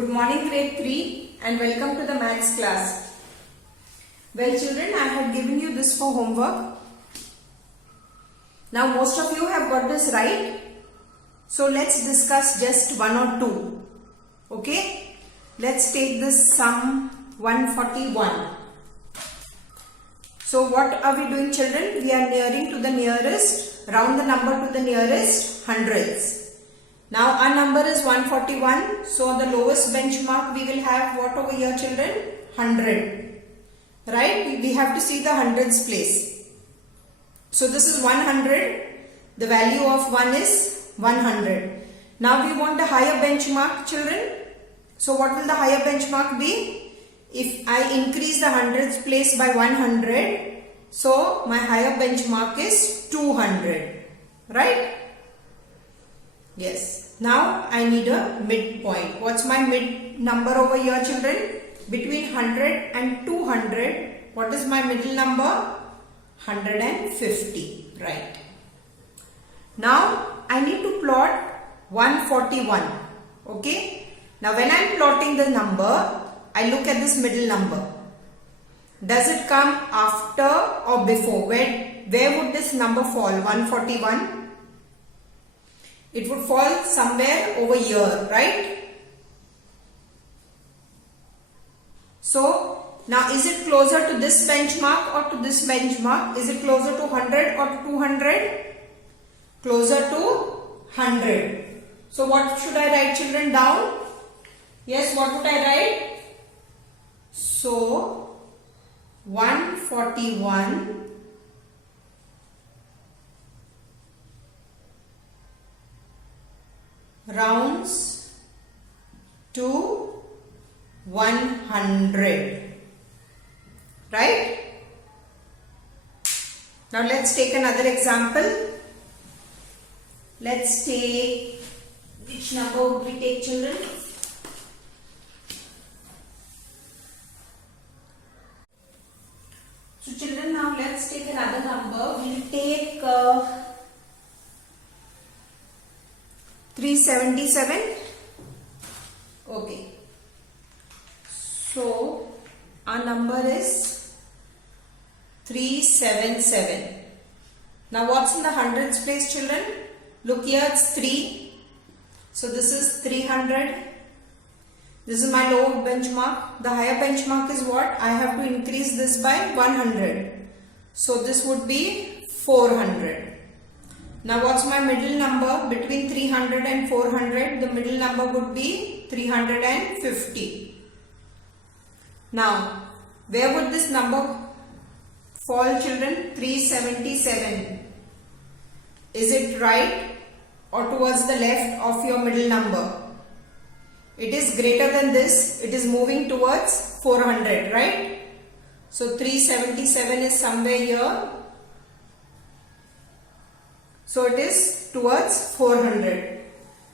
Good morning grade 3 and welcome to the maths class. Well children, I have given you this for homework. Now most of you have got this right. So let's discuss just one or two. Okay? Let's take this sum 141. So what are we doing children? We are nearing to the nearest, round the number to the nearest hundreds. Now our number is 141. So the lowest benchmark we will have what over here children? 100. Right? We have to see the hundreds place. So this is 100. The value of 1 is 100. Now we want the higher benchmark children. So what will the higher benchmark be? If I increase the hundreds place by 100. So my higher benchmark is 200. Right? Yes. Now I need a midpoint. What's my mid number over here children? Between 100 and 200. What is my middle number? 150. Right. Now I need to plot 141. Okay. Now when I am plotting the number, I look at this middle number. Does it come after or before? Where would this number fall? 141? It would fall somewhere over here, right? So, now is it closer to this benchmark or to this benchmark? Is it closer to 100 or to 200? Closer to 100. So, what should I write children down? Yes, what would I write? So, 141 rounds to 100. Right? Now let's take another example. Let's take, which number would we take children? So children, now let's take another number. We'll take 377. Okay. So our number is 377. Now what's in the hundreds place children? Look here, it's 3. So this is 300. This is my low benchmark. The higher benchmark is what? I have to increase this by 100. So this would be 400. Now what's my middle number? Between 300 and 400, the middle number would be 350. Now, where would this number fall children? 377. Is it right or towards the left of your middle number? It is greater than this. It is moving towards 400, right? So 377 is somewhere here. So it is towards 400.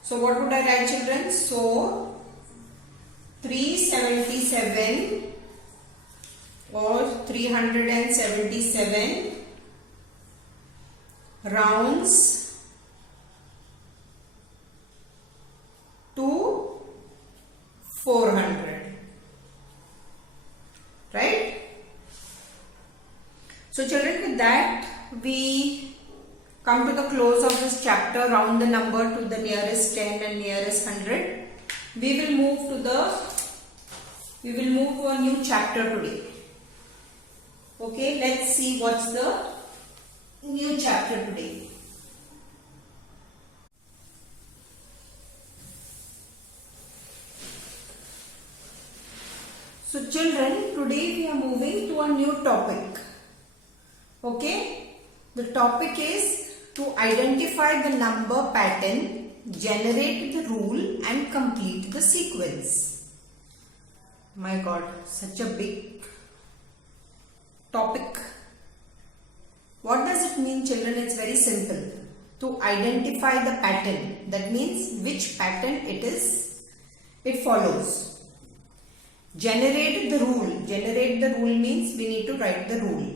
So what would I write children? So 377 or 377 rounds to 400. Right? So children, with that we come to the close of this chapter, round the number to the nearest 10 and nearest 100. We will move to a new chapter today. Okay, let's see what's the new chapter today. So children, today we are moving to a new topic. Okay, the topic is to identify the number pattern, generate the rule and complete the sequence. My God, such a big topic. What does it mean children? It's very simple. To identify the pattern, that means which pattern it follows. Generate the rule. Generate the rule means we need to write the rule.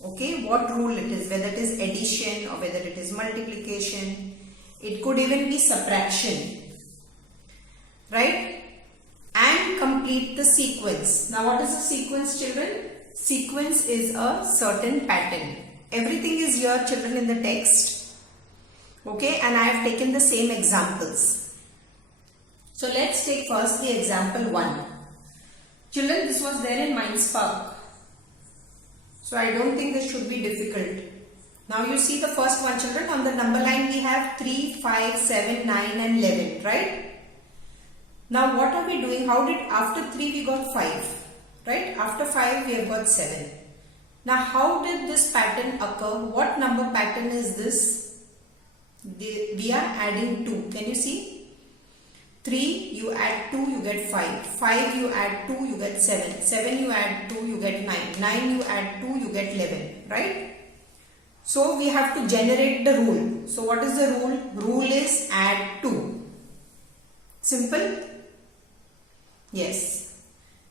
Okay, what rule it is, whether it is addition or whether it is multiplication. It could even be subtraction. Right? and complete the sequence. Now what is a sequence, children? Sequence is a certain pattern. Everything is here, children, in the text. Okay, and I have taken the same examples. So let's take first the example 1. Children, this was there in MindSpark. So I don't think this should be difficult. Now you see the first one, children. On the number line we have 3, 5, 7, 9 and 11, right? Now what are we doing? How did, after 3 we got 5, right? After 5 we have got 7. Now how did this pattern occur? What number pattern is this? We are adding 2. Can you see? 3 you add 2 you get 5. 5 you add 2 you get 7. 7 you add 2 you get 9. 9 you add 2 you get 11, right? So we have to generate the rule. So what is the rule? Rule is add 2. Simple? Yes.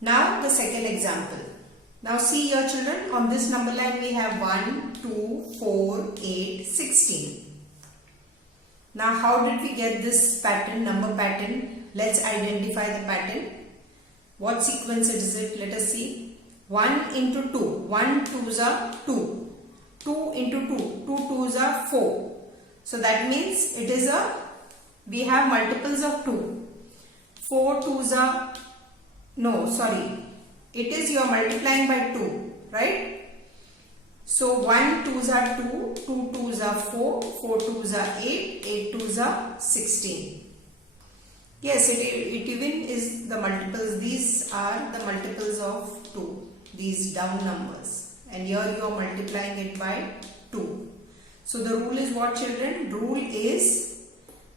Now the second example. Now see here, children, on this number line we have 1, 2, 4, 8, 16. Now how did we get this pattern, number pattern? Let's identify the pattern. What sequence is it? Let us see. 1 into 2. 1 2s are 2. 2 into 2. 2 2s are 4. So that means it is we have multiples of 2. 4 2s are, no, sorry. It is you are multiplying by 2, right? So 1 2s are 2, 2 2s are 4, 4 2s are 8, 8 2s are 16. Yes, it even is the multiples. These are the multiples of 2, these down numbers. And here you are multiplying it by 2. So the rule is what, children? Rule is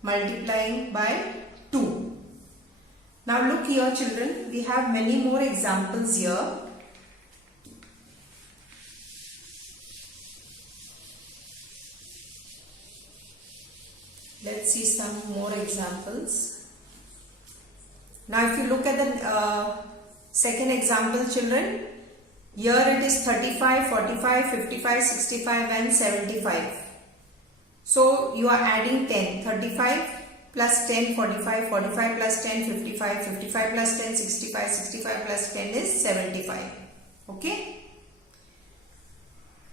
multiplying by 2. Now look here, children. We have many more examples here. Let's see some more examples. Now if you look at the second example, children, here it is 35, 45, 55, 65 and 75. So you are adding 10. 35 plus 10, 45, 45 plus 10, 55, 55 plus 10, 65, 65 plus 10 is 75. Okay.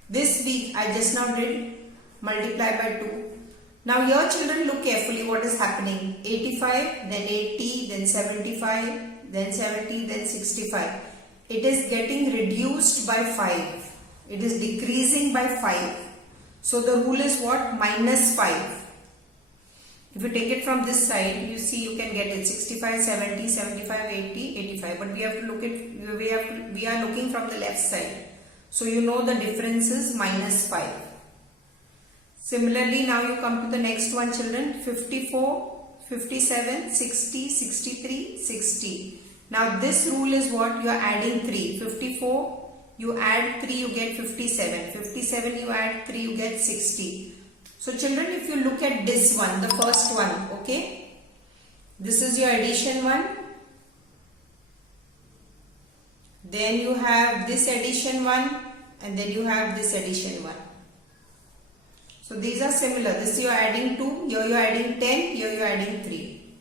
This I just now did multiply by 2. Now here, children, look carefully what is happening. 85, then 80, then 75, then 70, then 65. It is getting reduced by 5. It is decreasing by 5. So the rule is what? Minus 5. If you take it from this side, you see you can get it 65, 70, 75, 80, 85. But we have to look at, we are looking from the left side. So you know the difference is minus 5. Similarly, now you come to the next one, children. 54, 57, 60, 63, 60. Now this rule is what? You are adding 3. 54, you add 3, you get 57. 57, you add 3, you get 60. So children, if you look at this one, the first one, okay? This is your addition one. Then you have this addition one. And then you have this addition one. So these are similar. This you are adding 2, here you are adding 10, here you are adding 3.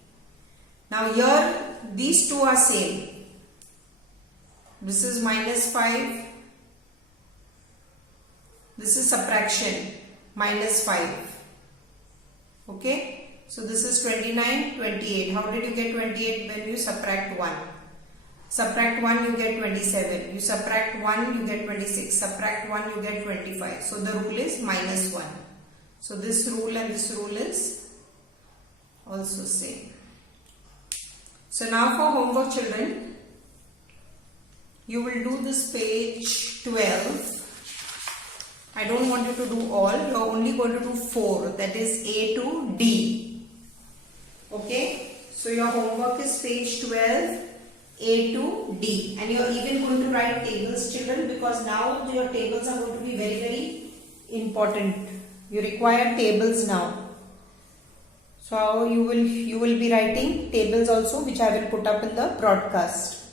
Now here these two are same. This is minus 5. This is subtraction, minus 5. Okay. So this is 29, 28. How did you get 28? When you subtract 1. Subtract 1, you get 27. You subtract 1, you get 26. Subtract 1, you get 25. So the rule is minus 1. So this rule and this rule is also same. So now for homework, children, you will do this page 12. I don't want you to do all. You are only going to do 4. That is A to D. Okay. So your homework is page 12. A to D, and you are even going to write tables, children, because now your tables are going to be very, very important. You require tables now. So you will be writing tables also, which I will put up in the broadcast.